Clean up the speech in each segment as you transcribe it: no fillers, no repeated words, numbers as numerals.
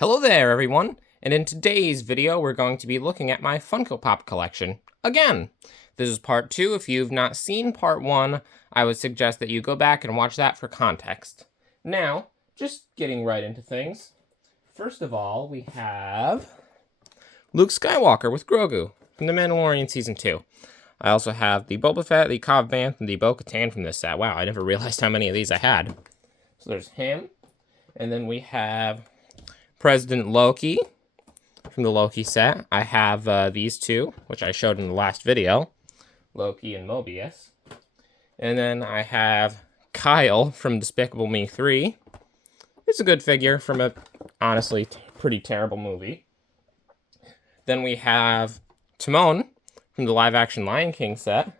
Hello there, everyone, and in today's video, we're going to be looking at my Funko Pop collection again. This is part 2. If you've not seen part 1, I would suggest that you go back and watch that for context. Now, just getting right into things. First of all, we have Luke Skywalker with Grogu from The Mandalorian Season 2. I also have the Boba Fett, the Cobb Vanth, and the Bo-Katan from this set. Wow, I never realized how many of these I had. So there's him, and then we have President Loki from the Loki set. I have these two, which I showed in the last video, Loki and Mobius. And then I have Kyle from Despicable Me 3. It's a good figure from a, honestly, pretty terrible movie. Then we have Timon from the live-action Lion King set.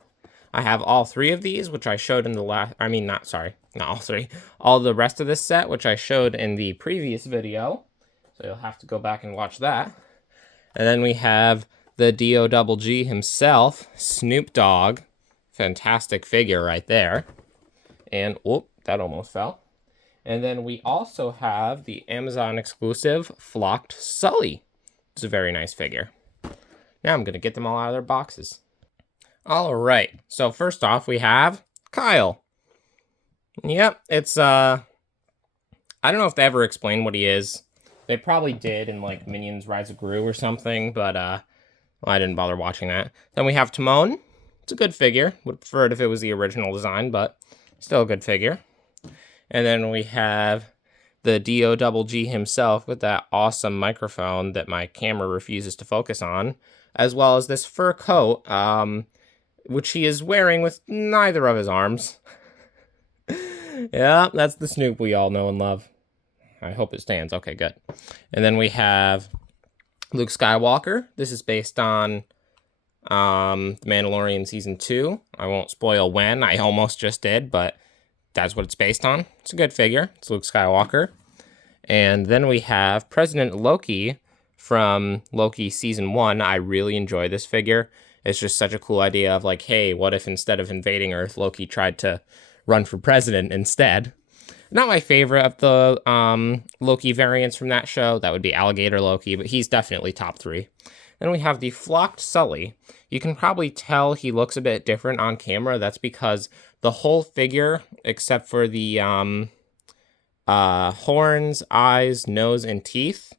I have all 3 of these, which I showed in the last, not all 3. All the rest of this set, which I showed in the previous video. So you'll have to go back and watch that. And then we have the D-O-double-G himself, Snoop Dogg. Fantastic figure right there. And, whoop, that almost fell. And then we also have the Amazon exclusive Flocked Sully. It's a very nice figure. Now I'm going to get them all out of their boxes. All right, so first off we have Kyle. Yep, it's, I don't know if they ever explained what he is. They probably did in, like, Minions Rise of Gru or something, but, well, I didn't bother watching that. Then we have Timon. It's a good figure. Would prefer it if it was the original design, but still a good figure. And then we have the D-O-double-G himself with that awesome microphone that my camera refuses to focus on, as well as this fur coat, which he is wearing with neither of his arms. Yeah, that's the Snoop we all know and love. I hope it stands. Okay, good. And then we have Luke Skywalker. This is based on The Mandalorian Season 2. I won't spoil when. I almost just did, but that's what it's based on. It's a good figure. It's Luke Skywalker. And then we have President Loki from Loki Season 1. I really enjoy this figure. It's just such a cool idea of like, hey, what if instead of invading Earth, Loki tried to run for president instead? Not my favorite of the Loki variants from that show. That would be Alligator Loki, but he's definitely top 3. Then we have the Flocked Sully. You can probably tell he looks a bit different on camera. That's because the whole figure, except for the horns, eyes, nose, and teeth,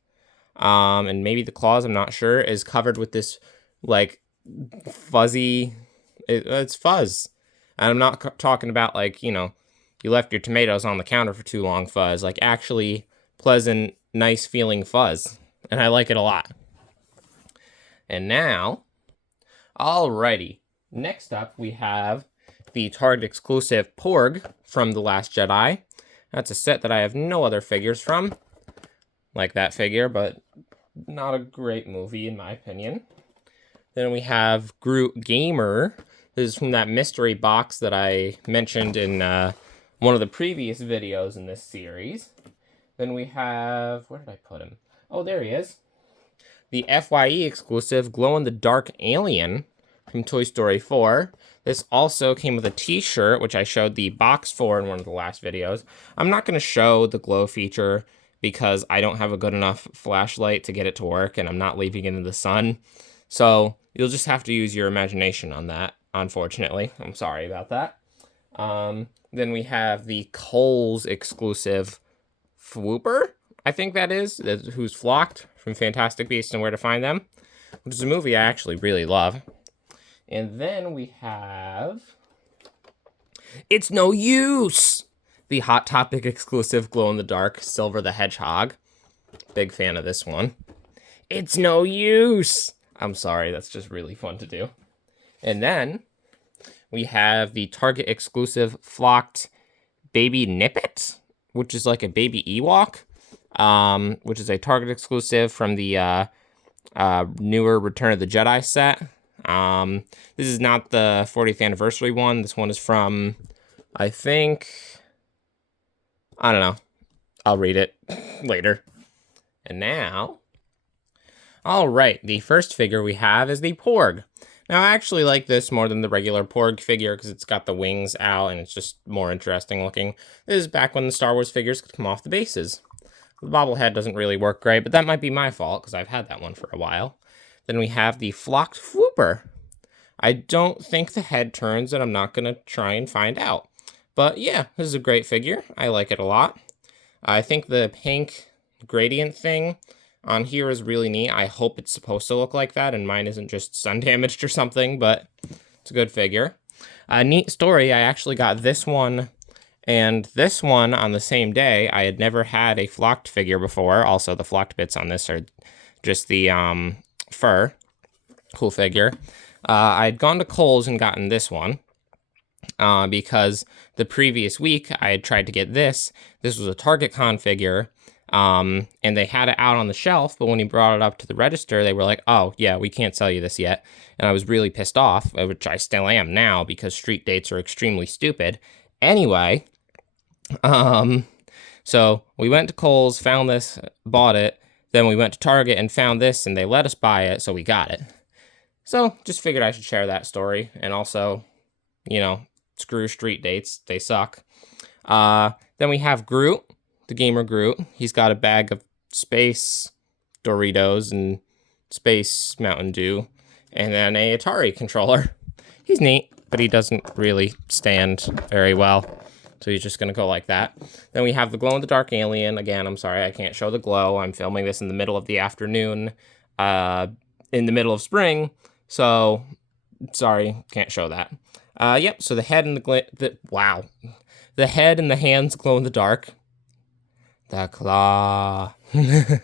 and maybe the claws, I'm not sure, is covered with this, like, fuzzy, it's fuzz. And I'm not talking about, like, you know, you left your tomatoes on the counter for too long fuzz, like actually pleasant, nice feeling fuzz. And I like it a lot. And now, alrighty, next up we have the Target exclusive Porg from The Last Jedi. That's a set that I have no other figures from. Like that figure, but not a great movie in my opinion. Then we have Groot Gamer. This is from that mystery box that I mentioned in one of the previous videos in this series. Then we have, where did I put him? Oh, there he is. The FYE exclusive glow-in-the-dark alien from Toy Story 4. This also came with a t-shirt, which I showed the box for in one of the last videos. I'm not going to show the glow feature because I don't have a good enough flashlight to get it to work, and I'm not leaving it in the sun. So you'll just have to use your imagination on that, unfortunately. I'm sorry about that. Then we have the Kohl's exclusive Fwooper, I think that is, who's Flocked from Fantastic Beasts and Where to Find Them, which is a movie I actually really love. And then we have It's No Use, the Hot Topic exclusive glow-in-the-dark Silver the Hedgehog. Big fan of this one. It's no use. I'm sorry, that's just really fun to do. And then we have the Target exclusive Flocked Baby Nippet, which is like a baby Ewok, which is a Target exclusive from the newer Return of the Jedi set. This is not the 40th anniversary one. This one is from, I think, I don't know. I'll read it later. And now, all right, the first figure we have is the Porg. Now, I actually like this more than the regular Porg figure because it's got the wings out and it's just more interesting looking. This is back when the Star Wars figures could come off the bases. The bobblehead doesn't really work great, but that might be my fault because I've had that one for a while. Then we have the flocked Flooper. I don't think the head turns, and I'm not going to try and find out. But yeah, this is a great figure. I like it a lot. I think the pink gradient thing on here is really neat. I hope it's supposed to look like that and mine isn't just sun damaged or something, but it's a good figure. A neat story, I actually got this one and this one on the same day. I had never had a flocked figure before. Also, the flocked bits on this are just the fur. Cool figure. I'd gone to Kohl's and gotten this one because the previous week I had tried to get this. This was a Target Con figure, and they had it out on the shelf, but when he brought it up to the register, they were like, oh, yeah, we can't sell you this yet. And I was really pissed off, which I still am now because street dates are extremely stupid. Anyway, so we went to Kohl's, found this, bought it. Then we went to Target and found this, and they let us buy it, so we got it. So just figured I should share that story. And also, you know, screw street dates. They suck. Then we have Groot, the gamer Groot. He's got a bag of space Doritos and space Mountain Dew, and then a Atari controller. He's neat, but he doesn't really stand very well. So he's just going to go like that. Then we have the glow-in-the-dark alien. Again, I'm sorry, I can't show the glow. I'm filming this in the middle of the afternoon, in the middle of spring. So, sorry, can't show that. Yep, so the head and wow. The head and the hands glow in the dark. The claw. And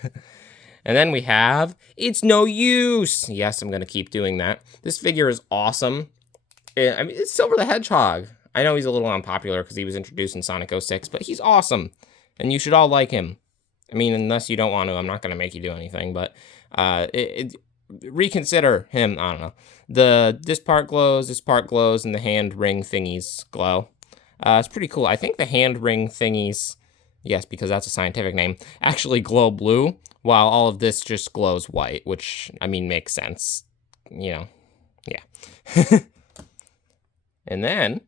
then we have, it's no use. Yes, I'm going to keep doing that. This figure is awesome. I mean, it's Silver the Hedgehog. I know he's a little unpopular because he was introduced in Sonic 06, but he's awesome. And you should all like him. I mean, unless you don't want to, I'm not going to make you do anything, but reconsider him. I don't know. This part glows, and the hand ring thingies glow. It's pretty cool. I think the hand ring thingies, yes, because that's a scientific name, actually glow blue, while all of this just glows white, which, I mean, makes sense. You know, yeah. And then,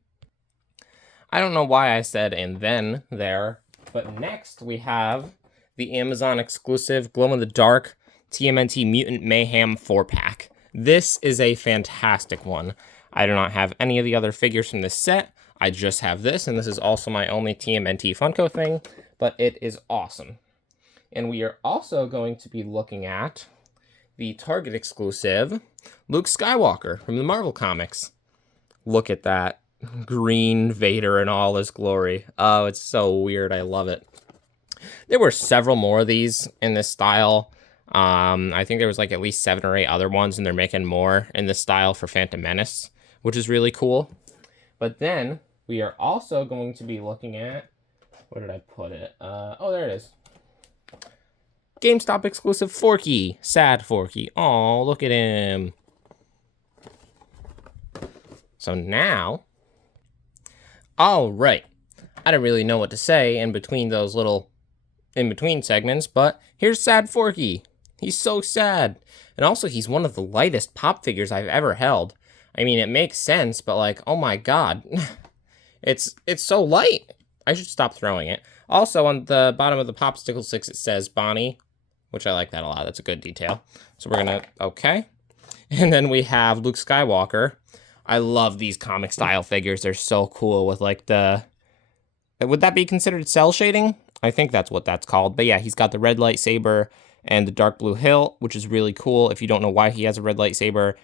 I don't know why I said and then there, but next we have the Amazon exclusive glow-in-the-dark TMNT Mutant Mayhem 4-pack. This is a fantastic one. I do not have any of the other figures from this set. I just have this, and this is also my only TMNT Funko thing, but it is awesome. And we are also going to be looking at the Target exclusive Luke Skywalker from the Marvel Comics. Look at that. Green Vader in all his glory. Oh, it's so weird. I love it. There were several more of these in this style. I think there was like at least 7 or 8 other ones, and they're making more in this style for Phantom Menace, which is really cool. But then we are also going to be looking at, where did I put it? Oh, there it is. GameStop exclusive Forky. Sad Forky. Oh, look at him. So now, all right. I don't really know what to say in between those little in-between segments, but here's Sad Forky. He's so sad. And also, he's one of the lightest pop figures I've ever held. I mean, it makes sense, but like, oh my god. It's so light. I should stop throwing it. Also, on the bottom of the popsicle sticks, it says Bonnie, which I like that a lot. That's a good detail. So we're gonna, okay. And then we have Luke Skywalker. I love these comic style figures. They're so cool with like would that be considered cell shading? I think that's what that's called. But yeah, he's got the red lightsaber and the dark blue hilt, which is really cool. If you don't know why he has a red lightsaber,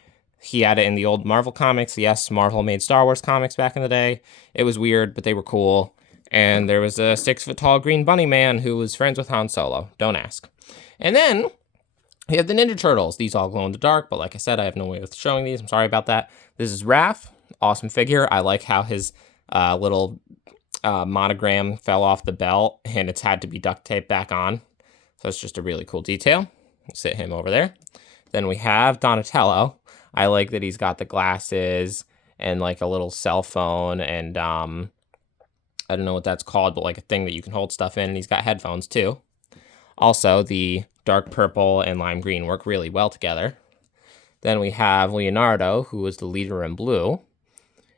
he had it in the old Marvel comics. Yes, Marvel made Star Wars comics back in the day. It was weird, but they were cool. And there was a 6-foot-tall green bunny man who was friends with Han Solo. Don't ask. And then we have the Ninja Turtles. These all glow in the dark, but like I said, I have no way of showing these. I'm sorry about that. This is Raph. Awesome figure. I like how his little monogram fell off the belt, and it's had to be duct taped back on. So it's just a really cool detail. Sit him over there. Then we have Donatello. I like that he's got the glasses and like a little cell phone and I don't know what that's called, but like a thing that you can hold stuff in, and he's got headphones too. Also, the dark purple and lime green work really well together. Then we have Leonardo, who is the leader in blue,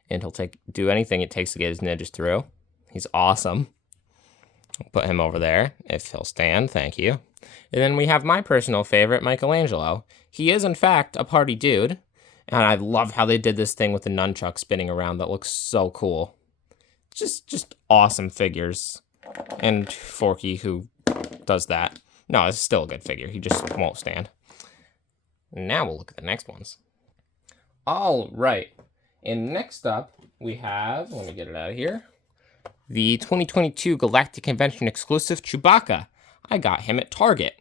and he'll do anything it takes to get his ninjas through. He's awesome. Put him over there, if he'll stand, thank you. And then we have my personal favorite, Michelangelo. He is, in fact, a party dude, and I love how they did this thing with the nunchuck spinning around. That looks so cool. Just awesome figures. And Forky, who does that. No, it's still a good figure. He just won't stand. Now we'll look at the next ones. All right. And next up, we have, let me get it out of here, the 2022 Galactic Convention exclusive Chewbacca. I got him at Target.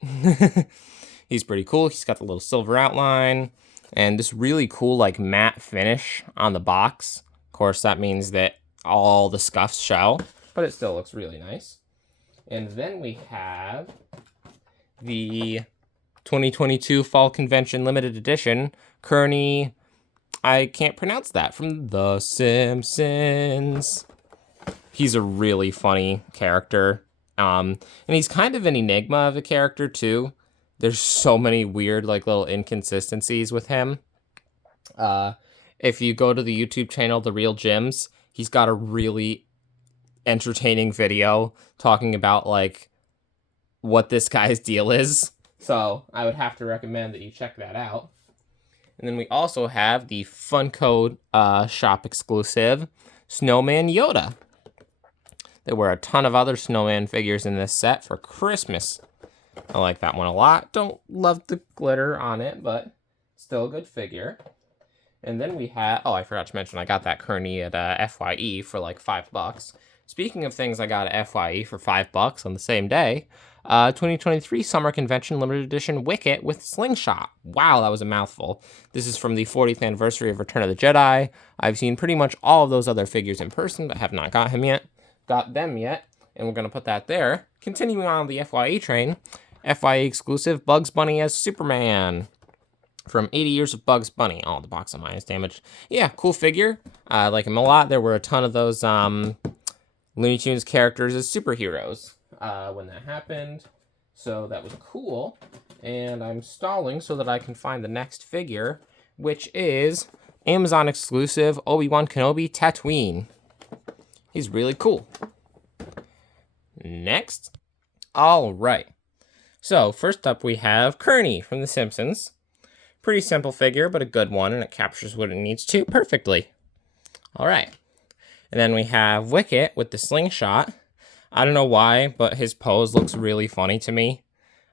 He's pretty cool. He's got the little silver outline and this really cool like matte finish on the box. Of course, that means that all the scuffs show, but it still looks really nice. And then we have the 2022 Fall Convention Limited Edition Kearney, I can't pronounce that, from The Simpsons. He's a really funny character. And he's kind of an enigma of a character, too. There's so many weird, like, little inconsistencies with him. If you go to the YouTube channel, The Real Gyms, he's got a really entertaining video talking about, like, what this guy's deal is. So I would have to recommend that you check that out. And then we also have the Funko shop exclusive Snowman Yoda. There were a ton of other snowman figures in this set for Christmas. I like that one a lot. Don't love the glitter on it, but still a good figure. And then we have, oh, I forgot to mention, I got that Kearney at FYE for like $5. Speaking of things I got at FYE for $5 on the same day, 2023 Summer Convention Limited Edition Wicket with Slingshot. Wow, that was a mouthful. This is from the 40th anniversary of Return of the Jedi. I've seen pretty much all of those other figures in person, but have not got them yet, and we're going to put that there. Continuing on the FYE train, FYE exclusive Bugs Bunny as Superman. From 80 Years of Bugs Bunny. Oh, the box of mine is damaged. Yeah, cool figure. I like him a lot. There were a ton of those Looney Tunes characters as superheroes when that happened. So that was cool. And I'm stalling so that I can find the next figure, which is Amazon exclusive Obi-Wan Kenobi Tatooine. He's really cool. Next. All right. So first up we have Kearney from The Simpsons. Pretty simple figure, but a good one, and it captures what it needs to perfectly. All right. And then we have Wicket with the slingshot. I don't know why, but his pose looks really funny to me.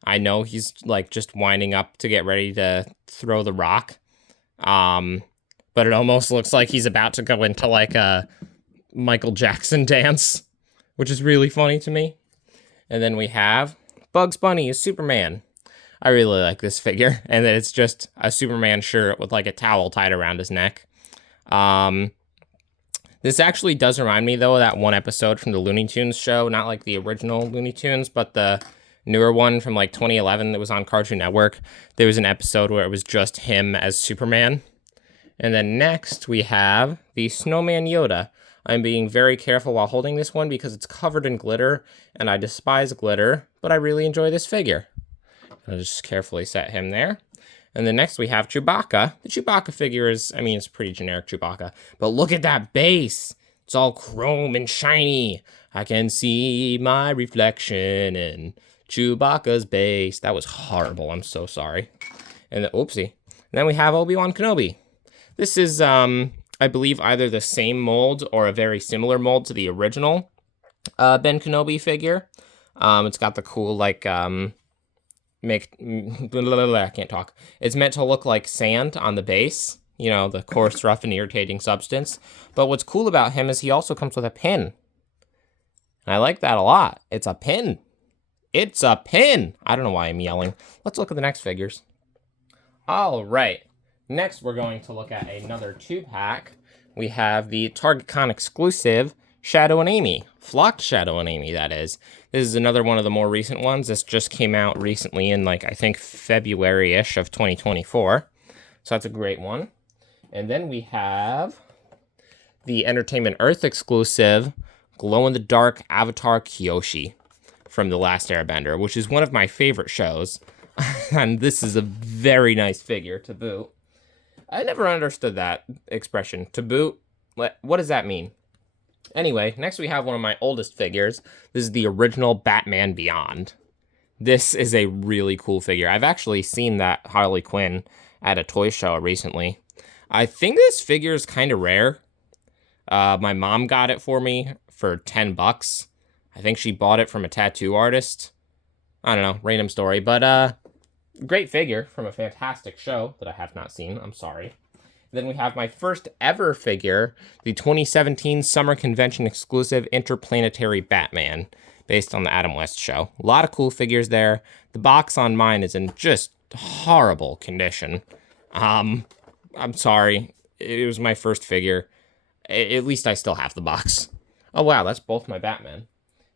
I know he's like just winding up to get ready to throw the rock. But it almost looks like he's about to go into like a Michael Jackson dance, which is really funny to me. And then we have Bugs Bunny as Superman. I really like this figure, and that it's just a Superman shirt with like a towel tied around his neck. This actually does remind me, though, of that one episode from the Looney Tunes show, not like the original Looney Tunes, but the newer one from like 2011 that was on Cartoon Network. There was an episode where it was just him as Superman. And then next we have the Snowman Yoda. I'm being very careful while holding this one because it's covered in glitter, and I despise glitter, but I really enjoy this figure. I'll just carefully set him there. And then next we have Chewbacca. The Chewbacca figure is, I mean, it's pretty generic Chewbacca. But look at that base. It's all chrome and shiny. I can see my reflection in Chewbacca's base. That was horrible. I'm so sorry. And then, oopsie. And then we have Obi-Wan Kenobi. This is, I believe, either the same mold or a very similar mold to the original Ben Kenobi figure. It's got the cool, like, I can't talk. It's meant to look like sand on the base, you know, the coarse, rough, and irritating substance. But what's cool about him is he also comes with a pin. And I like that a lot. It's a pin. It's a pin. I don't know why I'm yelling. Let's look at the next figures. All right. Next, we're going to look at another 2-pack. We have the TargetCon exclusive Shadow and Amy. Flocked Shadow and Amy, that is. This is another one of the more recent ones. This just came out recently in, like, I think February-ish of 2024. So that's a great one. And then we have the Entertainment Earth exclusive glow-in-the-dark Avatar Kyoshi from The Last Airbender, which is one of my favorite shows. And this is a very nice figure to boot. I never understood that expression, to boot. What does that mean? Anyway, next we have one of my oldest figures. This is the original Batman Beyond. This is a really cool figure. I've actually seen that Harley Quinn at a toy show recently. I think this figure is kind of rare. My mom got it for me for $10. I think she bought it from a tattoo artist. I don't know, random story. But great figure from a fantastic show that I have not seen. I'm sorry. Then we have my first ever figure, the 2017 Summer Convention exclusive Interplanetary Batman, based on the Adam West show. A lot of cool figures there. The box on mine is in just horrible condition. I'm sorry. It was my first figure. At least I still have the box. Oh, wow, that's both my Batman.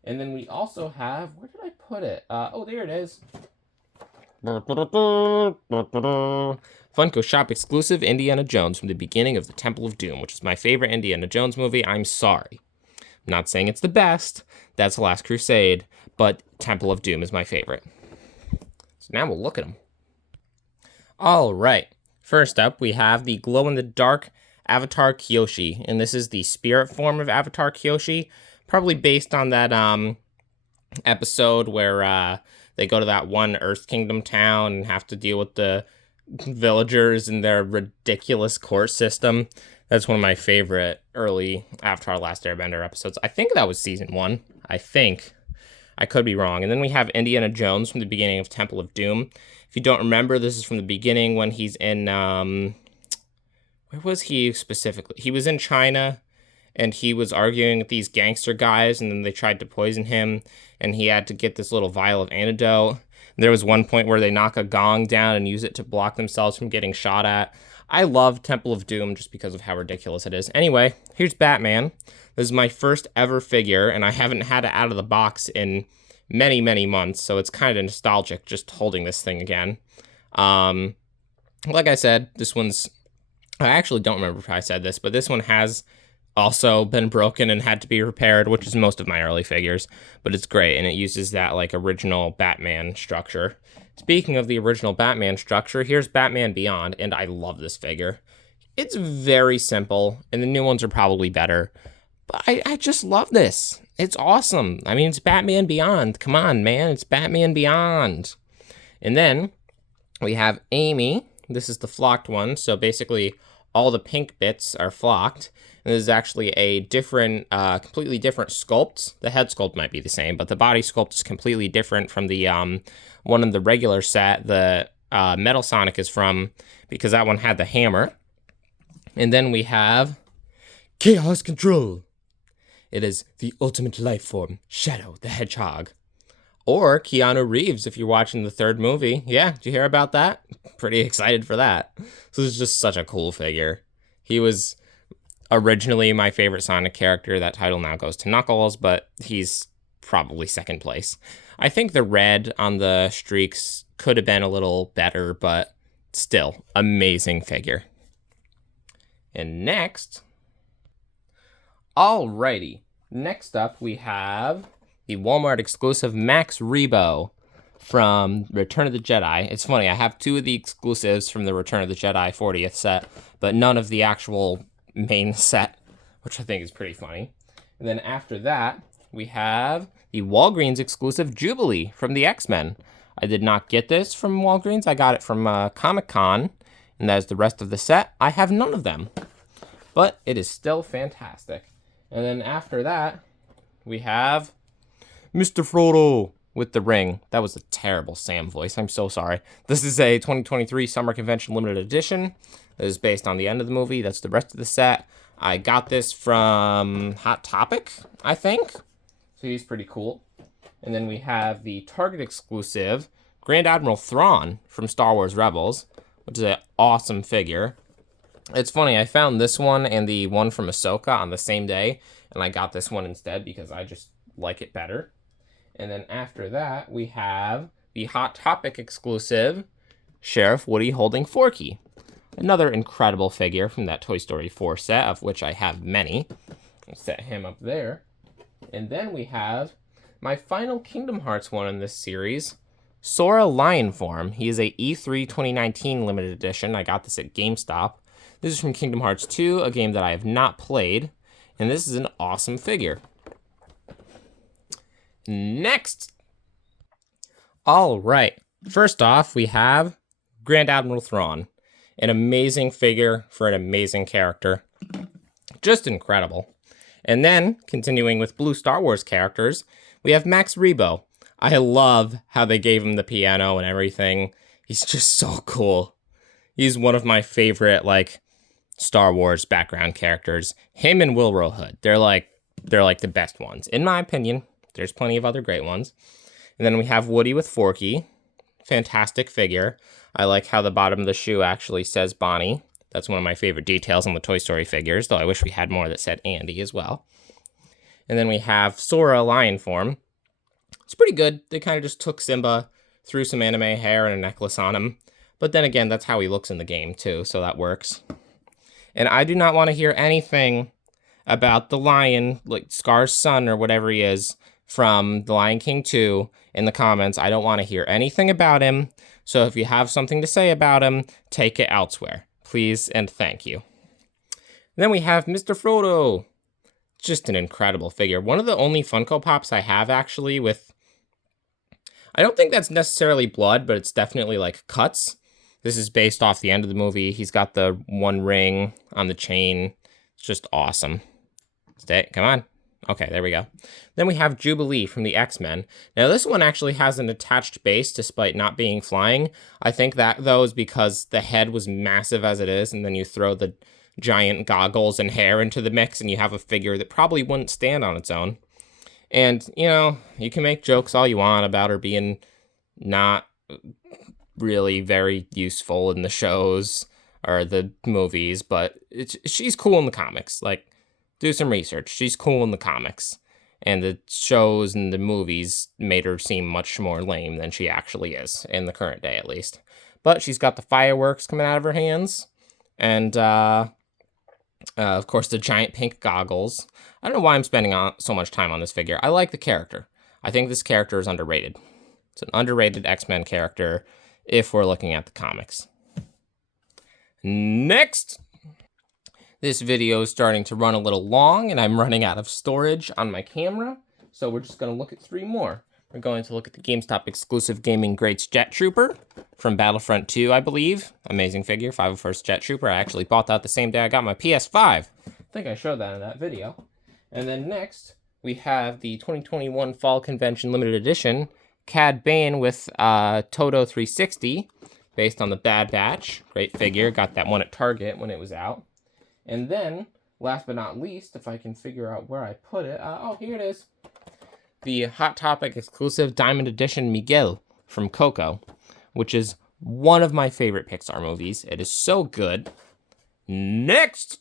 And then we also have, where did I put it? Oh, there it is. Funko Shop exclusive Indiana Jones from the beginning of the Temple of Doom, which is my favorite Indiana Jones movie. I'm sorry. I'm not saying it's the best. That's The Last Crusade, but Temple of Doom is my favorite. So now we'll look at them. All right. First up, we have the glow-in-the-dark Avatar Kyoshi, and this is the spirit form of Avatar Kyoshi, probably based on that episode where they go to that one Earth Kingdom town and have to deal with the villagers and their ridiculous court system. That's one of my favorite early Avatar Last Airbender episodes. I think that was season 1. I think. I could be wrong. And then we have Indiana Jones from the beginning of Temple of Doom. If you don't remember, this is from the beginning when he's in, where was he specifically? He was in China, and he was arguing with these gangster guys, and then they tried to poison him, and he had to get this little vial of antidote. There was one point where they knock a gong down and use it to block themselves from getting shot at. I love Temple of Doom just because of how ridiculous it is. Anyway, here's Batman. This is my first ever figure, and I haven't had it out of the box in many, many months, so it's kind of nostalgic just holding this thing again. Like I said, this one's... I actually don't remember if I said this, but this one has also been broken and had to be repaired, which is most of my early figures, but it's great, and it uses that, like, original Batman structure. Speaking of the original Batman structure, here's Batman Beyond, and I love this figure. It's very simple, and the new ones are probably better, but I just love this. It's awesome. I mean, it's Batman Beyond. Come on, man. It's Batman Beyond. And then we have Amy. This is the flocked one, so basically all the pink bits are flocked. And this is actually a different, completely different sculpt. The head sculpt might be the same, but the body sculpt is completely different from the one in the regular set the Metal Sonic is from, because that one had the hammer. And then we have Chaos Control. It is the ultimate life form, Shadow the Hedgehog. Or Keanu Reeves, if you're watching the third movie. Yeah, did you hear about that? Pretty excited for that. So this is just such a cool figure. He was originally my favorite Sonic character. That title now goes to Knuckles, but he's probably second place. I think the red on the streaks could have been a little better, but still, amazing figure. And next... Alrighty, next up we have the Walmart exclusive Max Rebo from Return of the Jedi. It's funny, I have 2 of the exclusives from the Return of the Jedi 40th set, but none of the actual main set, which I think is pretty funny. And then after that, we have the Walgreens exclusive Jubilee from the X-Men. I did not get this from Walgreens, I got it from Comic-Con, and that is the rest of the set. I have none of them, but it is still fantastic. And then after that, we have Mr. Frodo with the ring. That was a terrible Sam voice. I'm so sorry. This is a 2023 Summer Convention Limited Edition. It is based on the end of the movie. That's the rest of the set. I got this from Hot Topic, I think. So he's pretty cool. And then we have the Target exclusive Grand Admiral Thrawn from Star Wars Rebels, which is an awesome figure. It's funny, I found this one and the one from Ahsoka on the same day, and I got this one instead because I just like it better. And then after that, we have the Hot Topic exclusive Sheriff Woody holding Forky. Another incredible figure from that Toy Story 4 set, of which I have many. I'll set him up there. And then we have my final Kingdom Hearts one in this series, Sora Lion Form. He is a E3 2019 limited edition. I got this at GameStop. This is from Kingdom Hearts 2, a game that I have not played. And this is an awesome figure. Next. All right. First off, we have Grand Admiral Thrawn. An amazing figure for an amazing character. Just incredible. And then, continuing with blue Star Wars characters, we have Max Rebo. I love how they gave him the piano and everything. He's just so cool. He's one of my favorite, like, Star Wars background characters. Him and Wilbur Hood. They're like the best ones. In my opinion, there's plenty of other great ones. And then we have Woody with Forky. Fantastic figure. I like how the bottom of the shoe actually says Bonnie. That's one of my favorite details on the Toy Story figures, though I wish we had more that said Andy as well. And then we have Sora lion form. It's pretty good. They kind of just took Simba, threw some anime hair and a necklace on him. But then again, that's how he looks in the game too, so that works. And I do not want to hear anything about the lion, like Scar's son or whatever he is, from The Lion King 2 in the comments. I don't want to hear anything about him. So if you have something to say about him, take it elsewhere. Please and thank you. Then we have Mr. Frodo. Just an incredible figure. One of the only Funko Pops I have actually with... I don't think that's necessarily blood, but it's definitely like cuts. This is based off the end of the movie. He's got the one ring on the chain. It's just awesome. Stay, come on. Okay, there we go. Then we have Jubilee from the X-Men. Now, this one actually has an attached base despite not being flying. I think that, though, is because the head was massive as it is, and then you throw the giant goggles and hair into the mix, and you have a figure that probably wouldn't stand on its own. And, you know, you can make jokes all you want about her being not really very useful in the shows or the movies, but she's cool in the comics. Like, do some research. She's cool in the comics. And the shows and the movies made her seem much more lame than she actually is, in the current day at least. But she's got the fireworks coming out of her hands. And, of course, the giant pink goggles. I don't know why I'm spending so much time on this figure. I like the character. I think this character is underrated. It's an underrated X-Men character if we're looking at the comics. Next! This video is starting to run a little long, and I'm running out of storage on my camera, so we're just going to look at 3 more. We're going to look at the GameStop exclusive Gaming Greats Jet Trooper from Battlefront 2, I believe. Amazing figure, 501st Jet Trooper. I actually bought that the same day I got my PS5. I think I showed that in that video. And then next, we have the 2021 Fall Convention Limited Edition Cad Bane with Toto 360, based on the Bad Batch. Great figure, got that one at Target when it was out. And then, last but not least, if I can figure out where I put it, oh, here it is. The Hot Topic exclusive Diamond Edition Miguel from Coco, which is one of my favorite Pixar movies. It is so good. Next!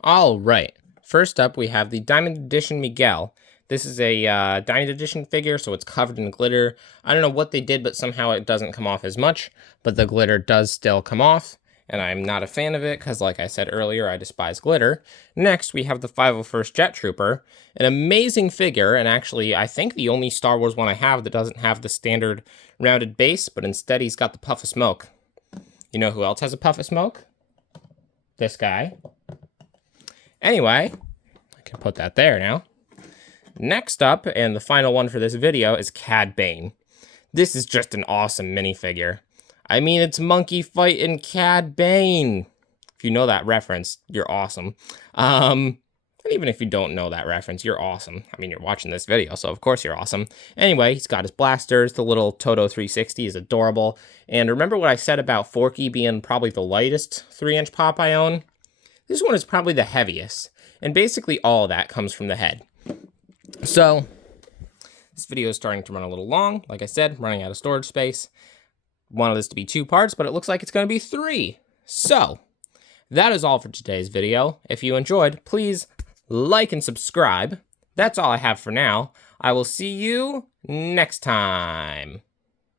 All right. First up, we have the Diamond Edition Miguel. This is a Diamond Edition figure, so it's covered in glitter. I don't know what they did, but somehow it doesn't come off as much, but the glitter does still come off. And I'm not a fan of it, because like I said earlier, I despise glitter. Next, we have the 501st Jet Trooper, an amazing figure, and actually, I think the only Star Wars one I have that doesn't have the standard rounded base, but instead he's got the puff of smoke. You know who else has a puff of smoke? This guy. Anyway, I can put that there now. Next up, and the final one for this video, is Cad Bane. This is just an awesome minifigure. I mean, it's Monkey fighting Cad Bane. If you know that reference, you're awesome. And even if you don't know that reference, you're awesome. I mean, you're watching this video, so of course you're awesome. Anyway, he's got his blasters. The little Toto 360 is adorable. And remember what I said about Forky being probably the lightest 3-inch pop I own? This one is probably the heaviest. And basically all of that comes from the head. So, this video is starting to run a little long. Like I said, running out of storage space. Wanted this to be 2 parts, but it looks like it's going to be 3. So, that is all for today's video. If you enjoyed, please like and subscribe. That's all I have for now. I will see you next time.